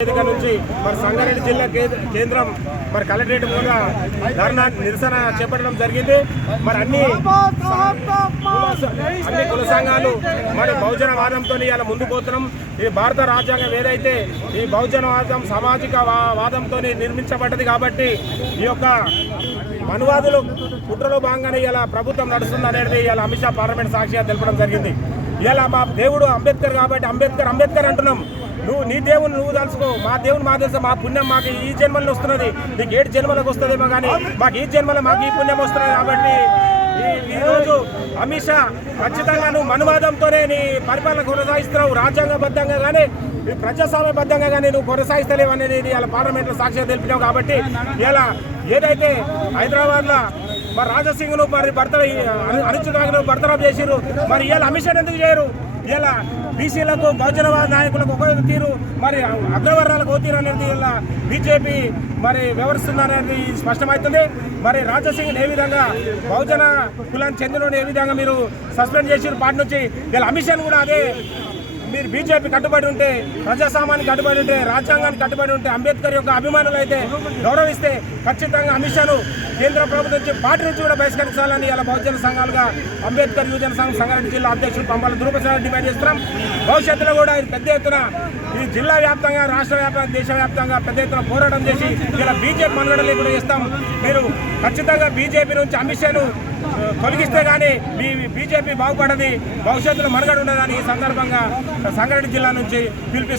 వేదిక నుంచి మరి సంగారెడ్డి జిల్లా కేంద్ర- కేంద్రం మరి కలెక్టరేట్ కూడా ధర్నా నిరసన చేపట్టడం జరిగింది. మరి అన్ని అన్ని కుల సంఘాలు మరి బహుజనవాదంతో ఇలా ముందుకు పోతున్నాం. ఈ భారత రాజ్యాంగం ఏదైతే ఈ బహుజనవాదం సామాజిక వా- వాదంతో నిర్మించబడ్డది కాబట్టి ఈ యొక్క మనువాదులు కుట్రలో భాగంగానే ఇలా ప్రభుత్వం నడుస్తుంది అనేది ఇలా అమిత్ షా పార్లమెంట్ సాక్షిగా తెలపడం జరిగింది. ఇలా మా దేవుడు అంబేద్కర్ కాబట్టి అంబేద్కర్ అంబేద్కర్ అంటున్నాం. నువ్వు నీ దేవుని నువ్వు తలుసుకో మా దేవుని మా తెలుసు మా పుణ్యం మాకు ఈ జన్మలో వస్తున్నది. నీకు ఏడు జన్మలకు వస్తుందేమో కానీ మాకు ఈ జన్మలో మాకు ఈ పుణ్యం వస్తున్నది కాబట్టి ఈరోజు ఈ రోజు అమిత్ షా ఖచ్చితంగా నువ్వు మనువాదంతోనే నీ పరిపాలన కొనసాగిస్తున్నావు. రాజ్యాంగబద్ధంగా కానీ ప్రజాస్వామ్యబద్ధంగా కానీ నువ్వు కొనసాగిస్తలేవు అనేది ఇలా పార్లమెంట్లో సాక్షిగా తెలిపినావు కాబట్టి ఇలా ఏదైతే హైదరాబాద్లో మరి రాజసింగ్ను మరి భర్త అనుచితంగా భర్తరాపు చేసిరు మరి ఇలా అమిత్ ఎందుకు చేయరు? ఇలా బీసీలకు గౌచరవాద నాయకులకు ఒక తీరు మరి అగ్రవర్ణాలకు ఓ తీరు అనేది ఇలా బీజేపీ మరి వ్యవహరిస్తుందనేది స్పష్టమవుతుంది. మరి రాజసింగ్ ఏ విధంగా బహుజన కులానికి చెందిన ఏ విధంగా మీరు సస్పెండ్ చేసిన పార్టీ నుంచి వీళ్ళ అమిషన్ కూడా అదే మీరు బీజేపీ కట్టుబడి ఉంటే ప్రజాస్వామ్యానికి కట్టుబడి ఉంటే రాజ్యాంగానికి కట్టుబడి ఉంటే అంబేద్కర్ యొక్క అభిమానులు అయితే గౌరవిస్తే ఖచ్చితంగా అమిత్ షాను కేంద్ర ప్రభుత్వం నుంచి పార్టీ నుంచి కూడా బహిష్కరించాలని ఇలా బహుజన సంఘాలుగా అంబేద్కర్ యువజన సంఘం సంగారెడ్డి జిల్లా అధ్యక్షుడు పంపాల ధృవప్రసాద్ డిమాండ్ చేస్తున్నాం. భవిష్యత్తులో కూడా ఇది పెద్ద ఎత్తున ఈ జిల్లా వ్యాప్తంగా రాష్ట్ర వ్యాప్తంగా దేశవ్యాప్తంగా పెద్ద ఎత్తున పోరాటం చేసి ఇలా బీజేపీ మనుగడ కూడా చేస్తాం. మీరు ఖచ్చితంగా బీజేపీ నుంచి అమిత్ షాను తొలగిస్తే కానీ మీ బీజేపీ బాగుపడది భవిష్యత్తులో మనుగడ ఉండదని ఈ సందర్భంగా సంగారెడ్డి జిల్లా నుంచి పిలిపిస్తారు